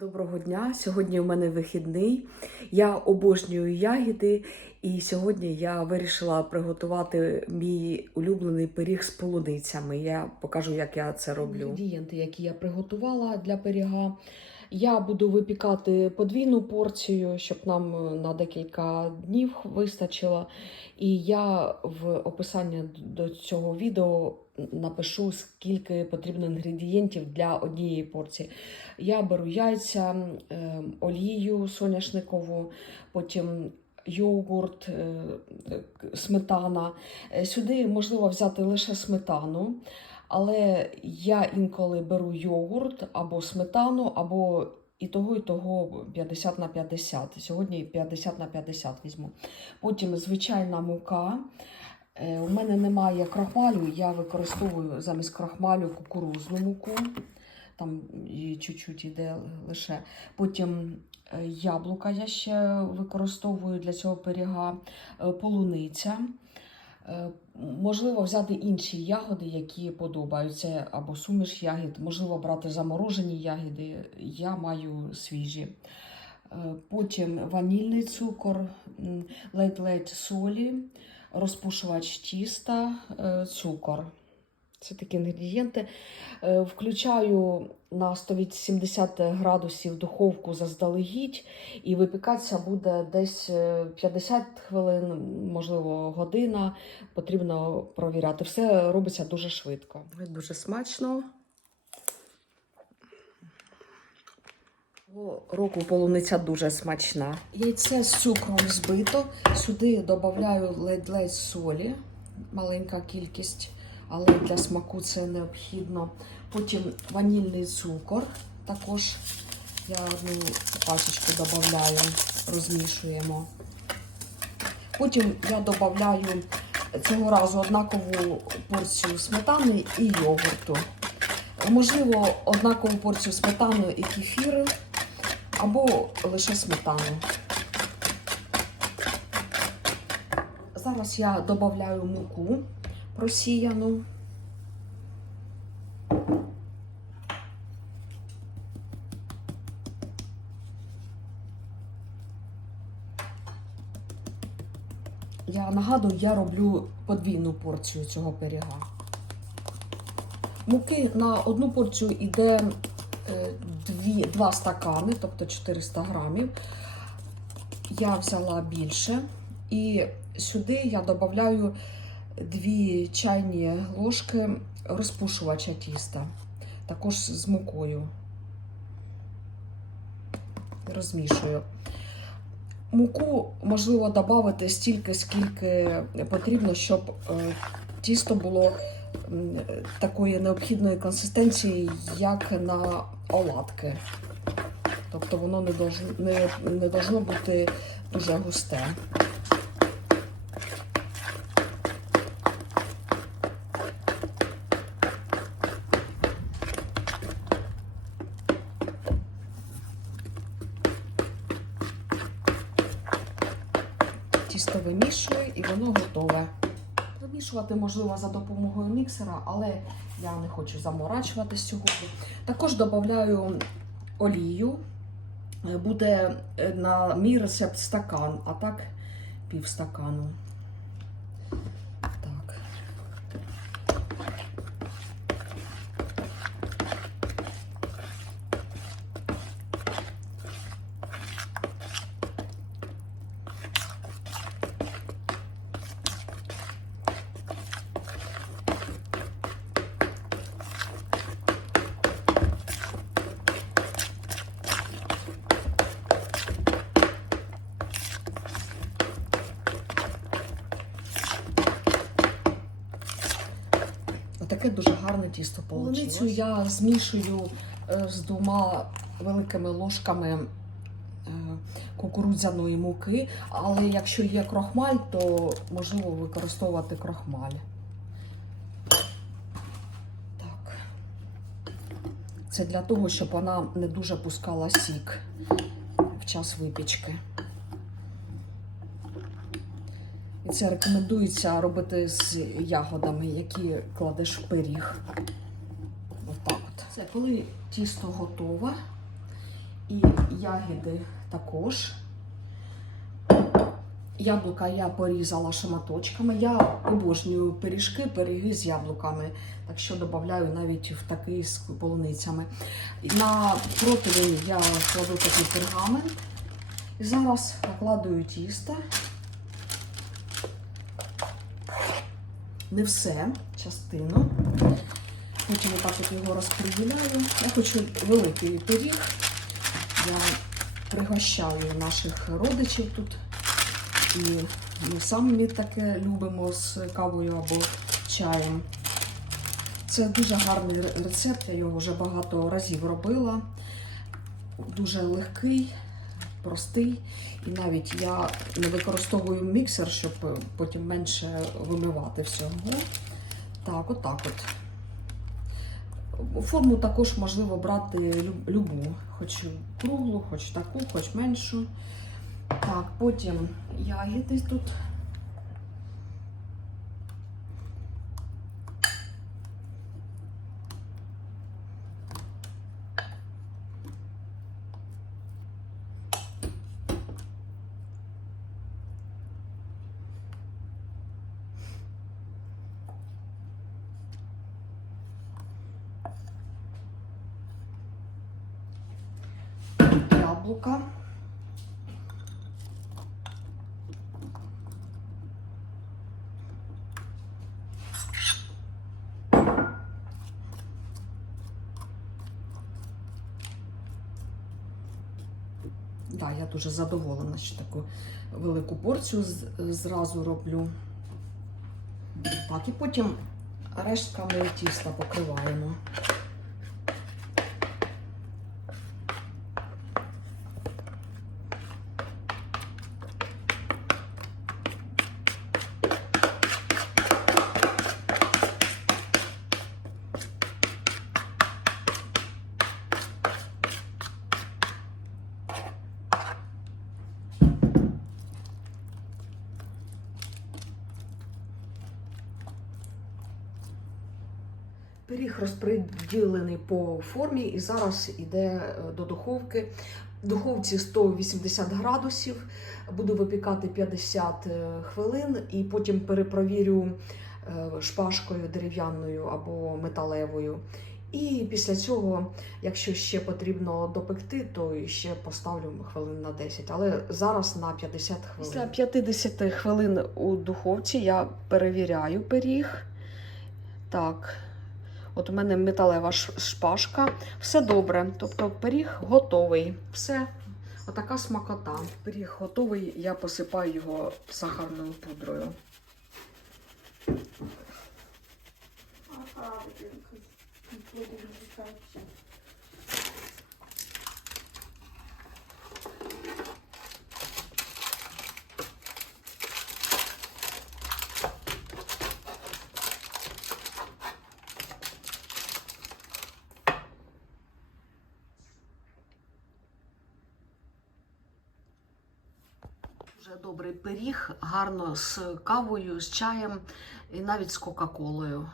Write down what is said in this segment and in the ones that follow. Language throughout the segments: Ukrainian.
Доброго дня! Сьогодні у мене вихідний. Я обожнюю ягіди, і сьогодні я вирішила приготувати мій улюблений пиріг з полуницями. Я покажу, як я це роблю. Інгредієнти, які я приготувала для пиріга. Я буду випікати подвійну порцію, щоб нам е, на декілька днів вистачило. І я в описанні до цього відео напишу, скільки потрібно інгредієнтів для однієї порції. Я беру яйця, е, олію соняшникову, потім йогурт, е, сметана. Е, Сюди можливо взяти лише сметану, але я інколи беру йогурт або сметану, або і того, і того 50 на 50. Сьогодні 50 на 50 візьму. Потім звичайна мука. Е, У мене немає крахмалю, я використовую замість крахмалю кукурузну муку. Там чуть-чуть іде лише. Потім е, яблука я ще використовую для цього пиріга, е, полуниця. Можливо, взяти інші ягоди, які подобаються, або суміш ягід. Можливо, брати заморожені ягоди. Я маю свіжі. Потім ванільний цукор, ледь-ледь солі, розпушувач тіста, е, цукор. Це такі інгредієнти. Е, Включаю на 180 градусів духовку заздалегідь, і випікатися буде десь е, 50 хвилин, можливо, година. Потрібно провіряти. Все робиться дуже швидко. Дуже смачно. Року полуниця дуже смачна. Яйце з цукром збито. Сюди додаю ледь-ледь солі, маленька кількість, але для смаку це необхідно. Потім ванільний цукор. Також я одну пачечку додаю, розмішуємо. Потім я додаю цього разу однакову порцію сметани і йогурту. Можливо, однакову порцію сметани і кефіру або лише сметану. Зараз я додаю муку просіяну. Я нагадую, я роблю подвійну порцію цього пиріга. Муки на одну порцію йде е, дві, два стакани, тобто 400 грамів. Я взяла більше. І сюди я додаю дві чайні ложки розпушувача тіста, також з мукою. Розмішую. Муку можливо додати стільки, скільки потрібно, щоб е, тісто було такої необхідної консистенції, як на оладки. Тобто воно не должно, не, не должно бути дуже густе. Тісто вимішую і воно готове. Вимішувати можливо за допомогою міксера, але я не хочу заморачуватись сьогодні. Також додаю олію. Е, Буде е, на мій рецепт стакан, а так пів стакану. Так. Отаке дуже гарне тісто Полуницю я змішую е, з двома великими ложками е, кукурудзяної муки, але якщо є крохмаль, то можливо використовувати крохмаль. Так. Це для того, щоб вона не дуже пускала сік в час випічки. І це рекомендується робити з ягодами, які кладеш в пиріг. Це коли тісто готове, І ягіди також. Яблука я порізала шматочками. Я обожнюю пиріжки, пироги з яблуками. Так що додаю навіть в такий з полуницями. На противень я кладу такий пергамент. І зараз накладую тісто. Не все, частину. Потім отак от його розподіляю. Я хочу великий пиріг. Я пригощаю наших родичів тут. І ми самі таке любимо з кавою або чаєм. Це дуже гарний рецепт, я його вже багато разів робила. Дуже легкий, простий. І навіть я не використовую міксер, щоб потім менше вимивати всього. Так, отак от. Форму також можливо брати люб- любу, хоч круглу, хоч таку, хоч меншу. Так, потім ягіди тут. Яблука. Да, я дуже задоволена, що таку велику порцію зразу роблю. Так, і потім рештками тіста покриваємо. Пиріг розподілений по формі і зараз йде е, до духовки. В духовці 180 градусів. Буду випікати 50 е, хвилин і потім перепровірю е, шпажкою дерев'яною або металевою. І після цього, якщо ще потрібно допекти, то ще поставлю хвилин на 10, але зараз на 50 хвилин. Після 50 хвилин у духовці я перевіряю пиріг. Так, От у мене металева шпажка. Все добре. Тобто пиріг готовий. Все. Отака смакота. Пиріг готовий, я посипаю його сахарною пудрою. I'll probably добрий пиріг, гарно з кавою, з чаєм і навіть з Кока-Колою.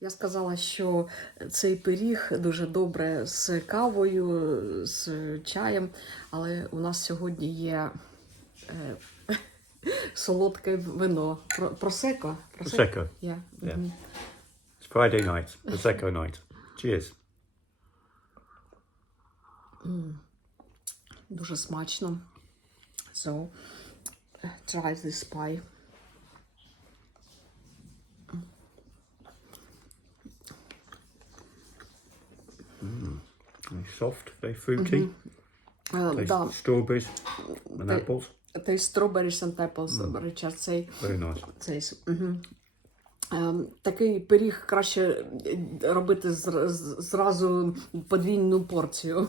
Я сказала, що цей пиріг дуже добре з кавою, з чаєм, але у нас сьогодні є е, солодке вино. Про- Просеко? Prosecco. Yeah. Yeah. мгм. It's Friday night, Prosecco night. Cheers. Дуже смачно. So, try this pie. Very soft, very fruity. Mm Е, Taste да, strawberries and They- apples. Та strawberries and apples, Ричард, цей, Very nice. цей мгм. Ем, Такий пиріг краще е, робити зразу подвійну порцію.